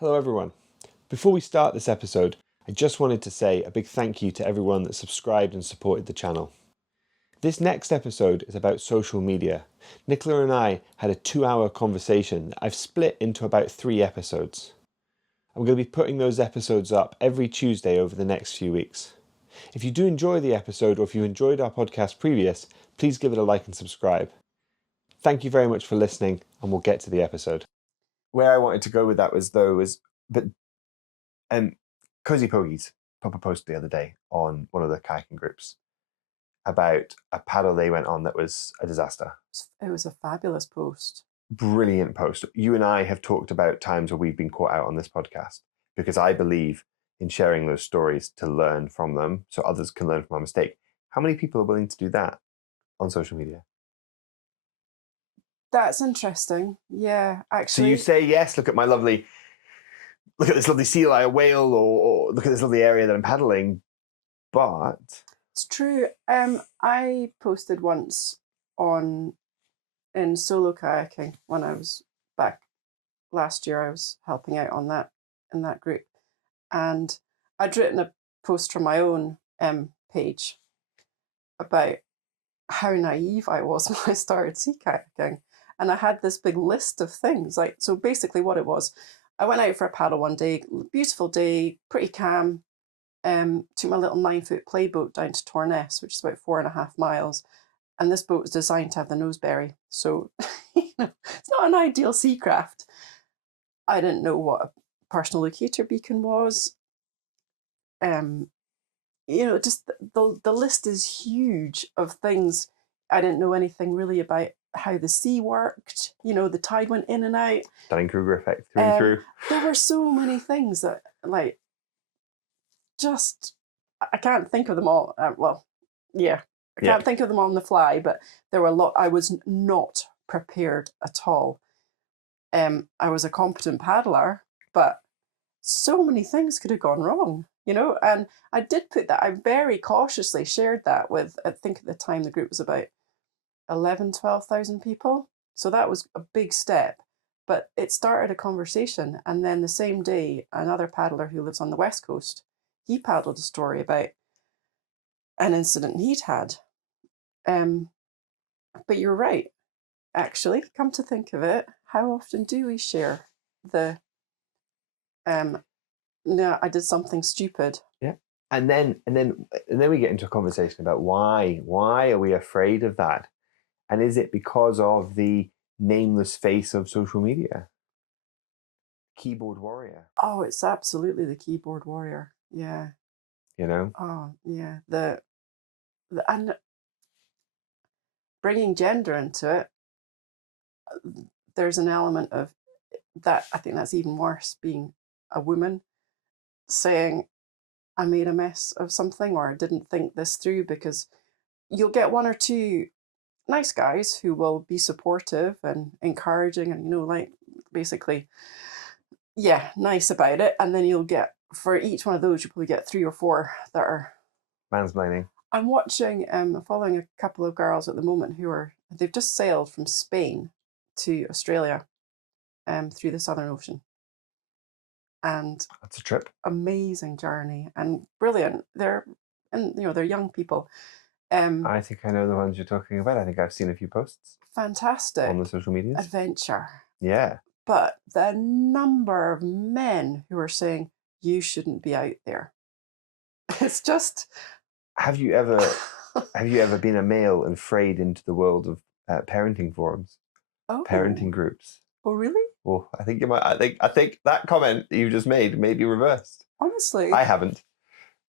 Hello everyone. Before we start this episode, I just wanted to say a big thank you to everyone that subscribed and supported the channel. This next episode is about social media. Nicola and I had a 2-hour conversation that I've split into about 3 episodes. I'm going to be putting those episodes up every Tuesday over the next few weeks. If you do enjoy the episode or if you enjoyed our podcast previous, please give it a like and subscribe. Thank you very much for listening, and we'll get to the episode. Where I wanted to go with that was Cozy Pogies put a post the other day on one of the kayaking groups about a paddle they went on that was a disaster. It was a fabulous post. Brilliant post. You and I have talked about times where we've been caught out on this podcast because I believe in sharing those stories to learn from them so others can learn from our mistake. How many people are willing to do that on social media? That's interesting. Yeah, actually. So you say, yes, look at this lovely seal eye, a whale, or look at this lovely area that I'm paddling, but... It's true. I posted once in solo kayaking when I was back last year. I was helping out on that in that group, and I'd written a post from my own page about how naive I was when I started sea kayaking, and I had this big list of things. So basically, what it was, I went out for a paddle one day, beautiful day, pretty calm. Took my little 9-foot playboat down to Torness, which is about 4.5 miles. And this boat was designed to have the noseberry. So, it's not an ideal sea craft. I didn't know what a personal locator beacon was. Just the list is huge of things. I didn't know anything really about how the sea worked. The tide went in and out. Dunning-Kruger effect through and through. There were so many things that, I can't think of them all. I can't think of them on the fly, but there were a lot. I was not prepared at all. I was a competent paddler, but so many things could have gone wrong, and I did put that. I very cautiously shared that with, I think at the time the group was about 12,000 people. So that was a big step, but it started a conversation. And then the same day, another paddler who lives on the West Coast, he paddled a story about an incident he'd had. But you're right, actually, come to think of it, how often do we share no, I did something stupid. Yeah. And then we get into a conversation about why are we afraid of that? And is it because of the nameless face of social media? Keyboard warrior. Oh, it's absolutely the keyboard warrior. Yeah. Oh, yeah. And bringing gender into it, there's an element of that. I think that's even worse, being a woman saying, I made a mess of something, or I didn't think this through, because you'll get one or two nice guys who will be supportive and encouraging and, basically, nice about it. And then you'll get, for each one of those, you'll probably get 3 or 4 that are mansplaining. I'm following a couple of girls at the moment they've just sailed from Spain to Australia, through the Southern Ocean. And that's a trip. Amazing journey and brilliant. They're young people. I think I know the ones you're talking about. I think I've seen a few posts. Fantastic. On the social medias. Adventure. Yeah. But the number of men who are saying, you shouldn't be out there. It's just... Have you ever been a male and frayed into the world of parenting forums? Oh. Parenting groups? Oh, really? Well, I think you might. I think that comment that you just made may be reversed. Honestly, I haven't,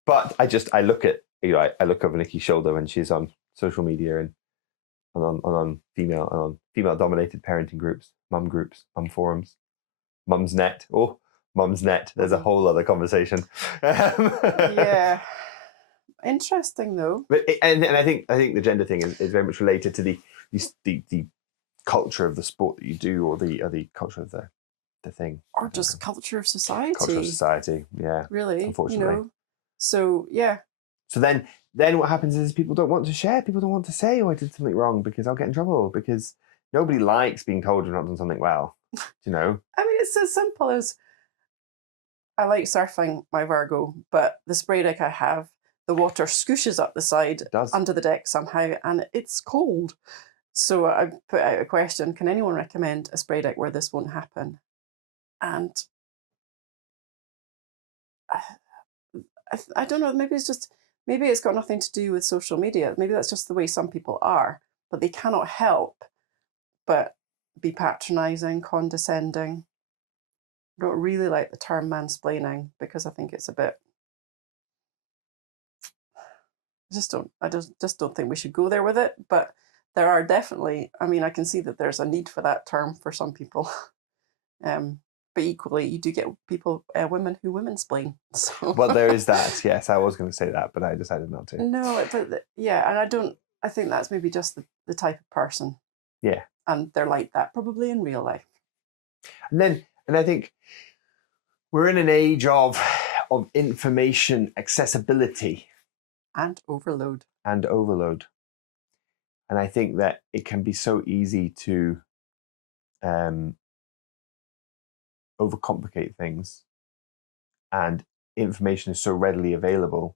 but I look at I look over Nikki's shoulder when she's on social media and on female dominated parenting groups, mum forums, Mumsnet. Oh, Mumsnet. There's a whole other conversation. Yeah. Interesting though. But and I think the gender thing is very much related to the culture of the sport that you do, or the culture of the thing, or just culture of society. Culture of society, yeah. Really, unfortunately. So yeah. So then what happens is people don't want to share. People don't want to say, "Oh, I did something wrong," because I'll get in trouble. Because nobody likes being told you've not done something well. I mean, it's as simple as I like surfing my Virgo, but the spray deck I have, the water scooshes up the side It does. under the deck somehow, and it's cold. So I put out a question: can anyone recommend a spray deck where this won't happen? And I don't know. Maybe it's got nothing to do with social media. Maybe that's just the way some people are, but they cannot help but be patronising, condescending. I don't really like the term mansplaining because I think it's a bit. I just don't think we should go there with it. But there are definitely. I mean, I can see that there's a need for that term for some people. But equally, you do get people, women who women-splain. So. Well, there is that. Yes, I was going to say that, but I decided not to. No, but yeah, and I don't. I think that's maybe just the type of person. Yeah, and they're like that probably in real life. and I think we're in an age of information accessibility And overload. and overload, and I think that it can be so easy to overcomplicate things, and information is so readily available,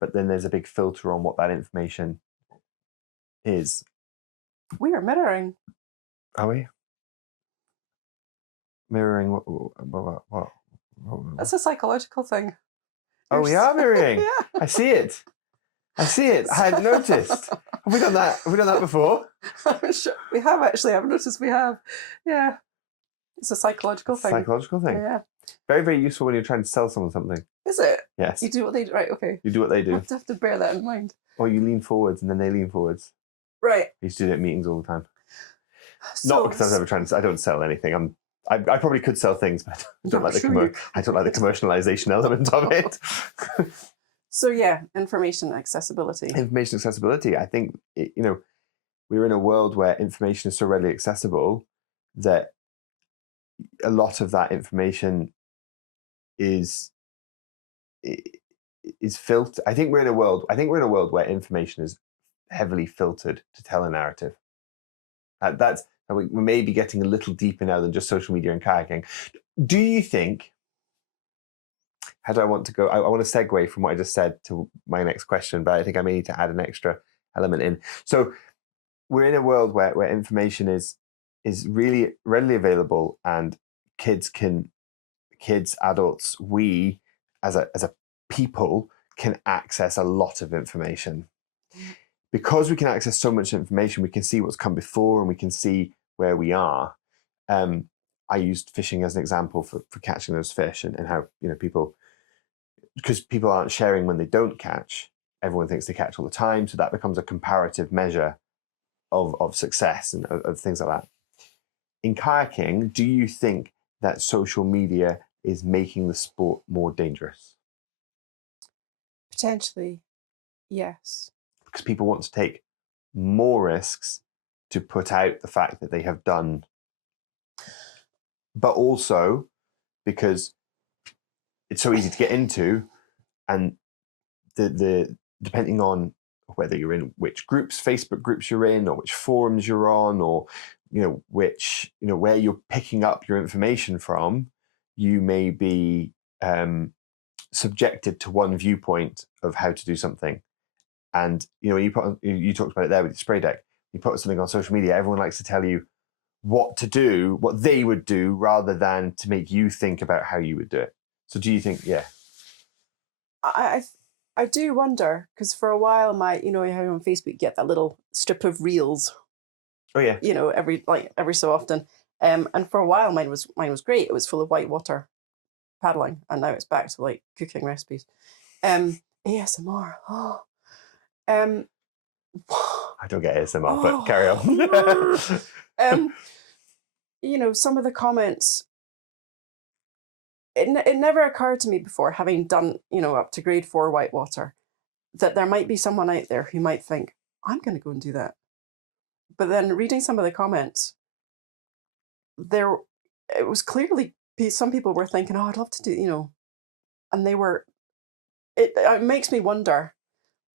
but then there's a big filter on what that information is. We are mirroring. Are we? Mirroring what? That's a psychological thing. Oh, we are mirroring. Yeah. I see it. I hadn't noticed. Have we done that? Have we done that before? I'm sure we have actually. I've noticed we have. Yeah. It's a psychological thing. Psychological thing. Yeah. Very, very useful when you're trying to sell someone something. Is it? Yes. You do what they do. Right, okay. You do what they do. I have to bear that in mind. Or you lean forwards and then they lean forwards. Right. I used to do it at meetings all the time. So, Not because I was ever trying to. I don't sell anything. I probably could sell things, but I don't like I don't like the commercialization element of it. So yeah, information accessibility. Information accessibility. I think we're in a world where information is so readily accessible that a lot of that information is filtered. I think we're in a world where information is heavily filtered to tell a narrative. We may be getting a little deeper now than just social media and kayaking. Do you think? How do I want to go? I want to segue from what I just said to my next question, but I think I may need to add an extra element in. So we're in a world where information is really readily available, and kids, adults, we as a people can access a lot of information. Because we can access so much information, we can see what's come before and we can see where we are. I used fishing as an example for catching those fish, and how people, because people aren't sharing when they don't catch, everyone thinks they catch all the time, so that becomes a comparative measure of success and of things like that. In kayaking, do you think that social media is making the sport more dangerous? Potentially, yes. Because people want to take more risks to put out the fact that they have done, but also because it's so easy to get into, and the depending on whether you're in which groups, Facebook groups you're in, or which forums you're on, or which where you're picking up your information from, you may be subjected to one viewpoint of how to do something. And you talked about it there with the spray deck. You put something on social media, everyone likes to tell you what to do, what they would do, rather than to make you think about how you would do it. So do you think, yeah? I do wonder, because for a while how on Facebook you get that little strip of reels. Oh yeah. Every so often. And for a while mine was great. It was full of white water paddling, and now it's back to like cooking recipes. ASMR. Oh. I don't get ASMR, but carry on. Some of the comments, it never occurred to me before, having done up to grade 4 whitewater, that there might be someone out there who might think, I'm going to go and do that. But then reading some of the comments, it was clearly some people were thinking, oh, I'd love to do, and they were. It makes me wonder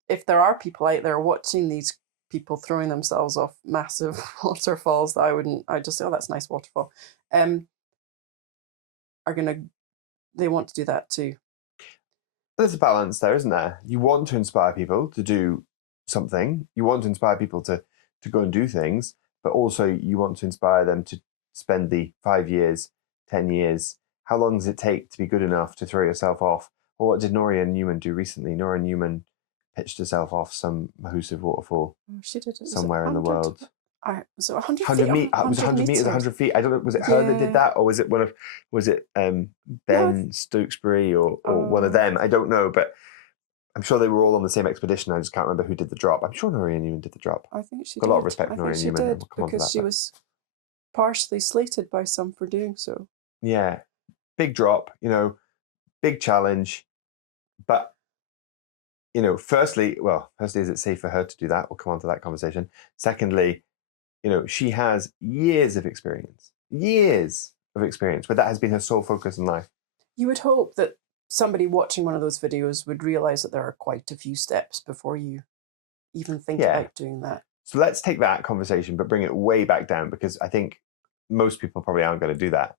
if there are people out there watching these people throwing themselves off massive waterfalls that I just say, oh, that's a nice waterfall, are going to they want to do that too. There's a balance there, isn't there? You want to inspire people to do something. You want to inspire people to go and do things, but also you want to inspire them to spend the 5 years, 10 years. How long does it take to be good enough to throw yourself off? Or what did Noria Newman do recently? Noria Newman pitched herself off some massive waterfall She did it somewhere in the world. Was it 100 100 feet? meters. It was 100 meters, 100 feet. I don't know. Was it her that did that, or was it Ben Stokesbury or one of them? I don't know, but I'm sure they were all on the same expedition. I just can't remember who did the drop. I'm sure Noria Newman did the drop. I think she got did. a lot of respect for Noria Newman. Did, because she was partially slated by some for doing so. Yeah, big drop. Big challenge, but firstly, is it safe for her to do that? We'll come on to that conversation. Secondly, she has years of experience, but that has been her sole focus in life. You would hope that somebody watching one of those videos would realize that there are quite a few steps before you even think about doing that. So let's take that conversation, but bring it way back down, because I think most people probably aren't going to do that.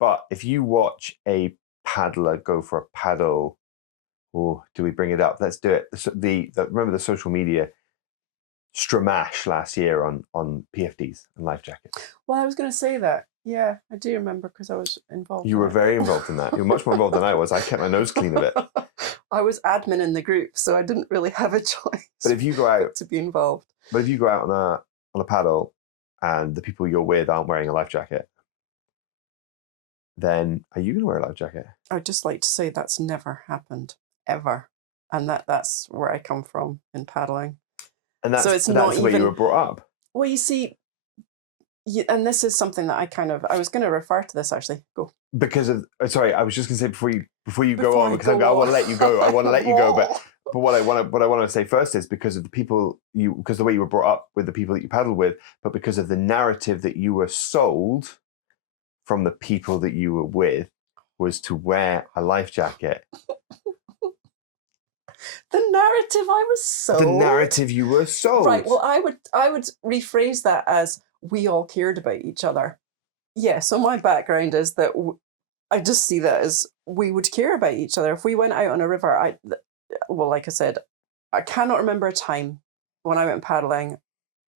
But if you watch a paddler go for a paddle, or do we bring it up? Let's do it. Remember the social media stramash last year on PFDs and life jackets? Well, I was going to say that. Yeah, I do remember, because I was involved. You were very involved in that. You were much more involved than I was. I kept my nose clean of it. I was admin in the group, so I didn't really have a choice. But if you go out to be involved, on a paddle, and the people you're with aren't wearing a life jacket, then are you going to wear a life jacket? I'd just like to say that's never happened, ever. And that's where I come from in paddling. And that's the way you were brought up. Well, you see, and this is something that I was going to refer to this, actually. Go. Because of, sorry, I was just going to say before you go on, because I want to let you go. I want to let you go, but what I want to say first is because of the people because the way you were brought up with the people that you paddled with, but because of the narrative that you were sold from the people that you were with, was to wear a life jacket. The narrative I was sold. The narrative you were sold. Right. Well, I would rephrase that as we all cared about each other. Yeah. So my background is that I just see that as we would care about each other. If we went out on a river, like I said, I cannot remember a time when I went paddling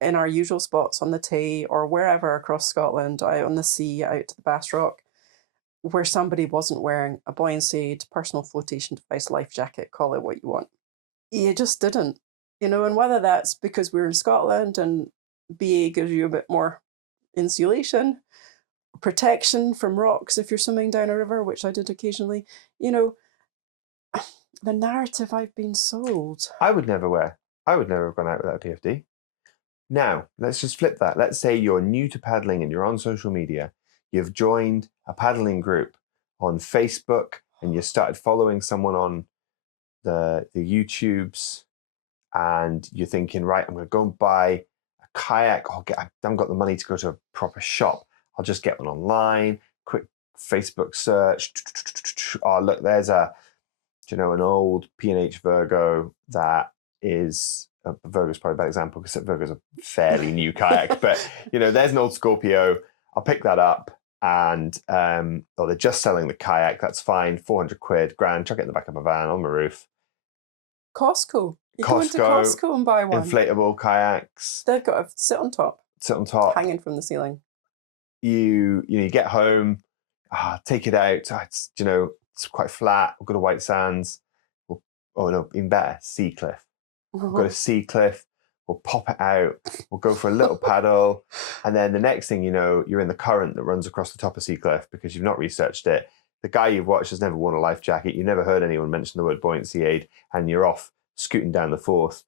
in our usual spots on the Tay or wherever across Scotland, out on the sea, out to the Bass Rock, where somebody wasn't wearing a buoyancy aid, personal flotation device, life jacket, call it what you want. You just didn't, and whether that's because we're in Scotland and BA gives you a bit more insulation, protection from rocks if you're swimming down a river, which I did occasionally, the narrative I've been sold. I would never have gone out without a PFD. Now, let's just flip that. Let's say you're new to paddling and you're on social media. You've joined a paddling group on Facebook and you started following someone on the YouTubes, and you're thinking, right, I'm going to go and buy a kayak. I haven't got the money to go to a proper shop. I'll just get one online. Quick Facebook search. Oh, look, there's an old P&H Virgo that is, Virgo's probably a bad example because Virgo's a fairly new kayak, but there's an old Scorpio. I'll pick that up, and they're just selling the kayak. That's fine. 400 quid, grand. Chuck it in the back of a van on my roof. Costco. You go into Costco and buy one. Inflatable kayaks. They've got to sit on top. Hanging from the ceiling. You get home, take it out. It's quite flat. We'll go to White Sands. Even better, Sea Cliff. We'll go to Sea Cliff. We'll pop it out. We'll go for a little paddle. And then the next thing you know, you're in the current that runs across the top of Sea Cliff because you've not researched it. The guy you've watched has never worn a life jacket. You never heard anyone mention the word buoyancy aid, and you're off scooting down the Forth,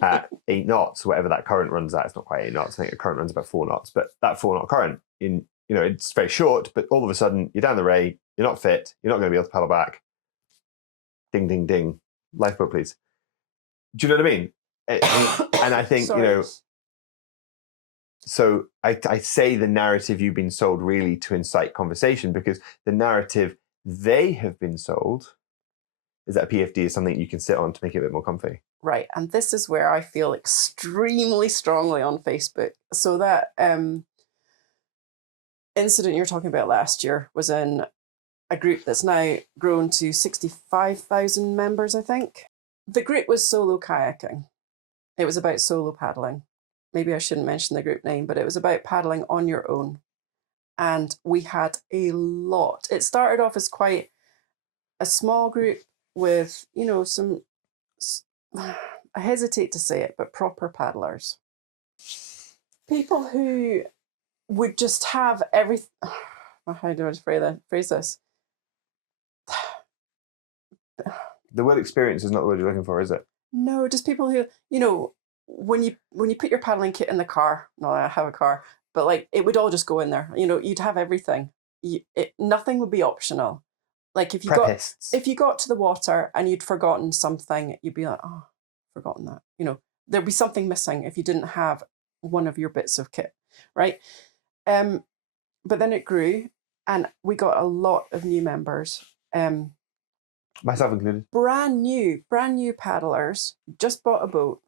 at 8 knots, whatever that current runs at. It's not quite 8 knots. I think the current runs about 4 knots. But that 4 knot current, it's very short, but all of a sudden you're down the Ray, you're not fit, you're not going to be able to paddle back. Ding, ding, ding. Lifeboat, please. Do you know what I mean? And I think, so I say the narrative you've been sold really to incite conversation, because the narrative they have been sold is that a PFD is something you can sit on to make it a bit more comfy. Right. And this is where I feel extremely strongly on Facebook. So that incident you're talking about last year was in a group that's now grown to 65,000 members, I think. The group was solo kayaking. It was about solo paddling. Maybe I shouldn't mention the group name, but it was about paddling on your own. And we had a lot. It started off as quite a small group with, you know, some, I hesitate to say it, but proper paddlers. People who would just have everything. How do I phrase this? The word experience is not the word you're looking for, is it? No, just people who, you know, when you put your paddling kit in the car, no, I have a car, but like it would all just go in there. You know, you'd have everything. Nothing would be optional. Like if you got to the water and you'd forgotten something, you'd be like, oh, forgotten that. You know, there'd be something missing if you didn't have one of your bits of kit, right? But then it grew, and we got a lot of new members. Myself included. Brand new paddlers, just bought a boat.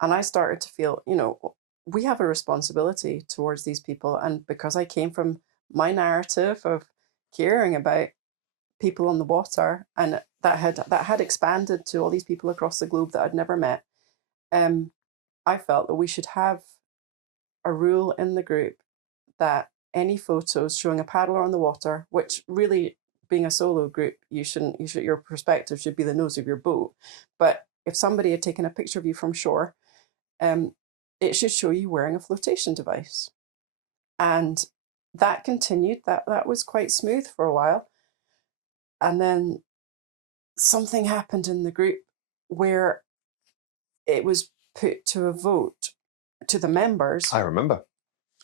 And I started to feel, you know, we have a responsibility towards these people. And because I came from my narrative of caring about people on the water, and that had expanded to all these people across the globe that I'd never met, I felt that we should have a rule in the group that any photos showing a paddler on the water, which really, being a solo group, your perspective should be the nose of your boat. But if somebody had taken a picture of you from shore, it should show you wearing a flotation device. And that continued. That was quite smooth for a while. And then something happened in the group where it was put to a vote to the members. I remember.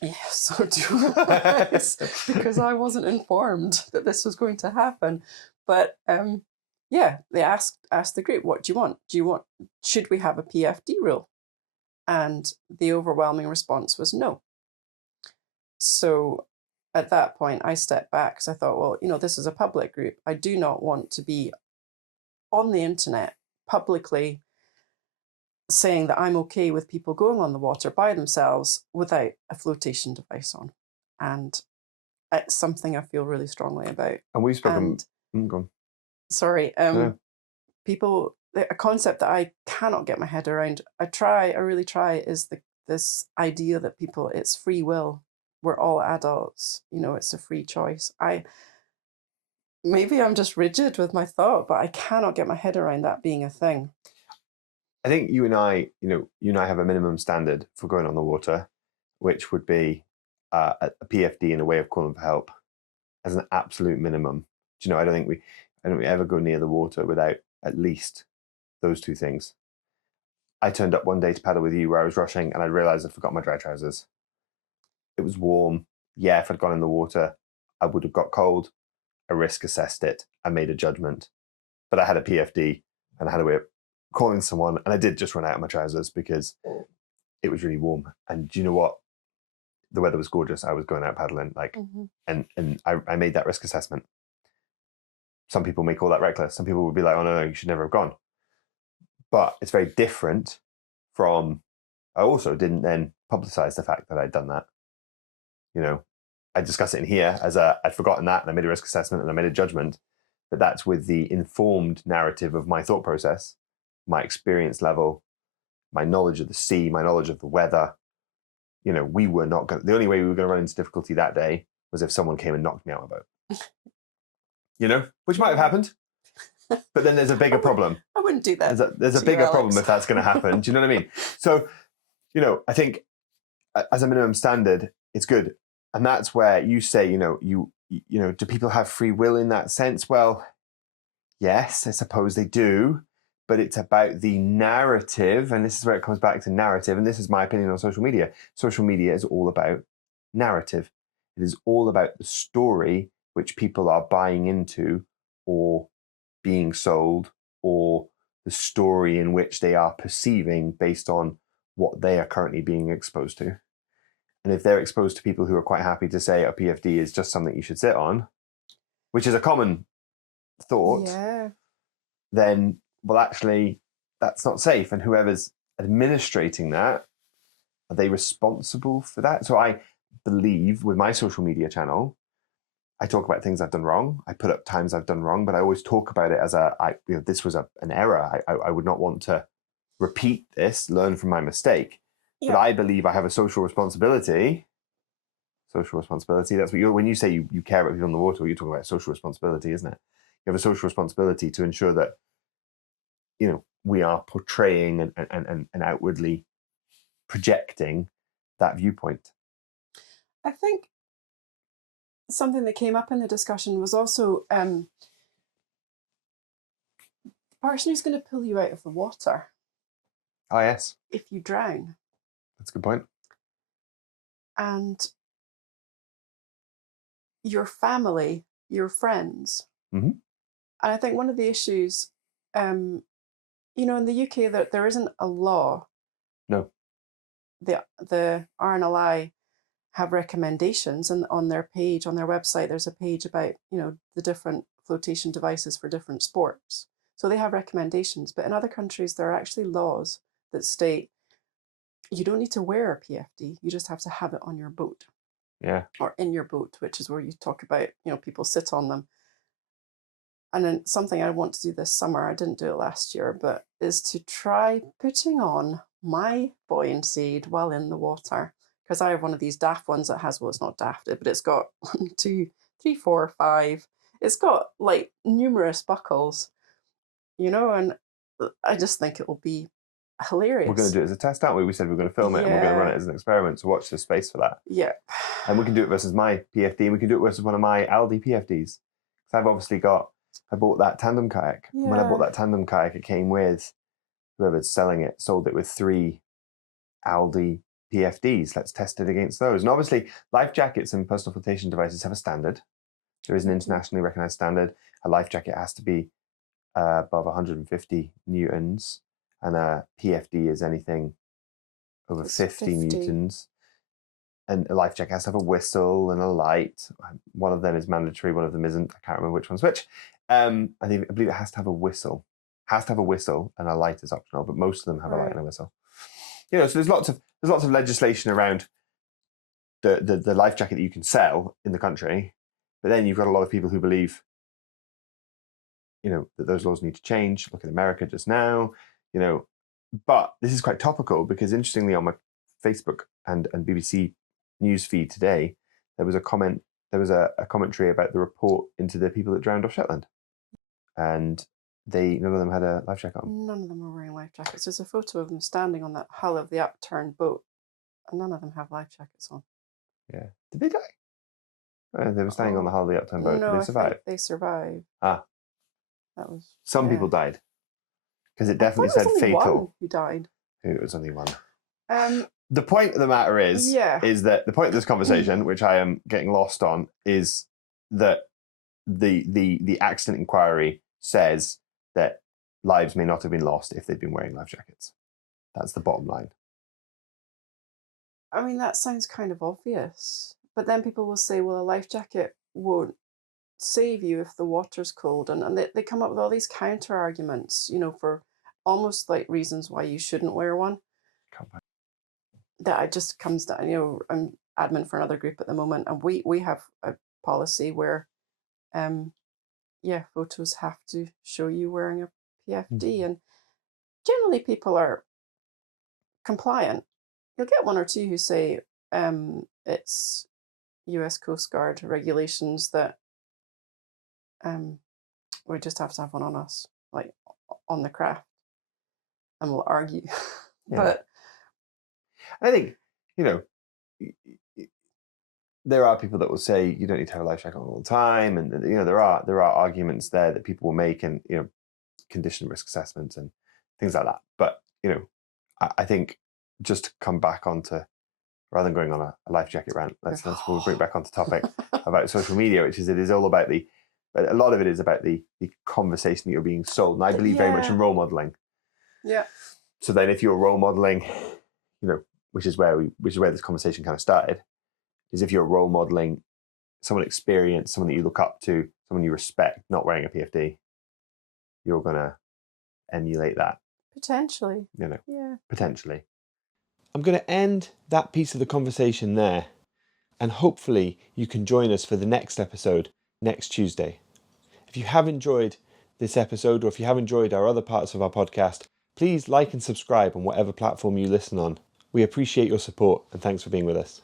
Yeah, so do I, because I wasn't informed that this was going to happen. But yeah, they asked the group, what do you want? Should we have a PFD rule? And the overwhelming response was no. So at that point, I stepped back because I thought, well, you know, this is a public group. I do not want to be on the internet publicly saying that I'm okay with people going on the water by themselves without a flotation device on. And it's something I feel really strongly about. And we've spoken. Go on. Sorry. No. People, a concept that I cannot get my head around, I really try, is this idea that it's free will. We're all adults, you know, it's a free choice. Maybe I'm just rigid with my thought, but I cannot get my head around that being a thing. I think you and I have a minimum standard for going on the water, which would be a PFD and a way of calling for help as an absolute minimum. Do you know, I don't think we ever go near the water without at least those two things. I turned up one day to paddle with you where I was rushing and I realized I forgot my dry trousers. It was warm. Yeah, if I'd gone in the water, I would have got cold. I risk assessed it. I made a judgment. But I had a PFD and I had a way of calling someone, and I did just run out of my trousers because it was really warm. And do you know what? The weather was gorgeous. I was going out paddling, and I made that risk assessment. Some people may call that reckless. Some people would be like, oh no, you should never have gone. But it's very different from, I also didn't then publicize the fact that I'd done that. You know, I discuss it in here as I'd forgotten that and I made a risk assessment and I made a judgment, but that's with the informed narrative of my thought process, my experience level, my knowledge of the sea, my knowledge of the weather. You know, the only way we were going to run into difficulty that day was if someone came and knocked me out of a boat. You know, which might have happened, but then there's a bigger problem. I wouldn't do that. There's a bigger problem if that's going to happen. Do you know what I mean? So, you know, I think as a minimum standard, it's good. And that's where you say, you know, do people have free will in that sense? Well, yes, I suppose they do, but it's about the narrative. And this is where it comes back to narrative. And this is my opinion on social media. Social media is all about narrative. It is all about the story which people are buying into or being sold, or the story in which they are perceiving based on what they are currently being exposed to. And if they're exposed to people who are quite happy to say a PFD is just something you should sit on, which is a common thought, then, well, actually, that's not safe. And whoever's administrating that, are they responsible for that? So I believe with my social media channel, I talk about things I've done wrong. I put up times I've done wrong, but I always talk about it as this was an error. I would not want to repeat this, learn from my mistake. Yeah. But I believe I have a social responsibility. Social responsibility. That's what when you say you care about people on the water, you're talking about social responsibility, isn't it? You have a social responsibility to ensure that, we are portraying and outwardly projecting that viewpoint. I think something that came up in the discussion was also the person who's going to pull you out of the water. Oh, yes. If you drown. That's a good point. And your family, your friends. Mm-hmm. And I think one of the issues, in the UK, that there isn't a law. No. The RNLI have recommendations, and on their page, on their website, there's a page about, the different flotation devices for different sports. So they have recommendations, but in other countries, there are actually laws that state you don't need to wear a PFD, you just have to have it on your boat. Yeah. Or in your boat, which is where you talk about, people sit on them. And then something I want to do this summer, I didn't do it last year, but is to try putting on my buoyancy aid while in the water. Because I have one of these daft ones that has, well, it's not dafted, but it's got 1, 2, 3, 4, 5. It's got like numerous buckles, and I just think it will be hilarious. We're going to do it as a test, aren't we? We said we were going to film it and we're going to run it as an experiment, so watch this space for that. Yeah. And we can do it versus my PFD, and we can do it versus one of my Aldi PFDs. Because I bought that tandem kayak. Yeah. When I bought that tandem kayak, it came with, whoever's selling it, sold it with 3 Aldi PFDs. Let's test it against those. And obviously, life jackets and personal flotation devices have a standard. There is an internationally recognized standard. A life jacket has to be above 150 newtons, and a PFD is anything over 50 newtons. And a life jacket has to have a whistle and a light. One of them is mandatory, one of them isn't. I can't remember which one's which. I believe it has to have a whistle. Has to have a whistle, and a light is optional, but most of them have a light and a whistle. So there's lots of legislation around the life jacket that you can sell in the country, but then you've got a lot of people who believe, that those laws need to change. Look at America just now, But this is quite topical because, interestingly, on my Facebook and BBC news feed today, there was a comment. There was a commentary about the report into the people that drowned off Shetland, and none of them had a life jacket on. None of them were wearing life jackets. There's a photo of them standing on that hull of the upturned boat, and none of them have life jackets on. Yeah. Did they die? They were standing on the hull of the upturned boat. No, Did they survive? I think they survived. Ah. That was. Some people died. Because it definitely said fatal. One who died. It was only one. The point of the matter is that the point of this conversation, which I am getting lost on, is that the accident inquiry says that lives may not have been lost if they'd been wearing life jackets. That's the bottom line. I mean, that sounds kind of obvious. But then people will say, well, a life jacket won't save you if the water's cold. And they come up with all these counter arguments, for almost like reasons why you shouldn't wear one. That it just comes down, I'm admin for another group at the moment, and we have a policy where photos have to show you wearing a PFD, and generally people are compliant. You'll get one or two who say it's US Coast Guard regulations that we just have to have one on us, like on the craft, and we'll argue. But I think, there are people that will say you don't need to have a life jacket on all the time, and there are arguments there that people will make, and condition risk assessments and things like that. But I think just to come back onto, rather than going on a life jacket rant, let's we'll bring it back onto topic about social media, which is it is all about a lot of it is about the conversation that you're being sold, and I believe very much in role modeling. Yeah. So then, if you're role modeling, which is where this conversation kind of started, is if you're role modeling someone experienced, someone that you look up to, someone you respect, not wearing a PFD, you're gonna emulate that. Potentially. Potentially. I'm going to end that piece of the conversation there and hopefully you can join us for the next episode next Tuesday. If you have enjoyed this episode, or if you have enjoyed our other parts of our podcast, please like and subscribe on whatever platform you listen on. We appreciate your support, and thanks for being with us.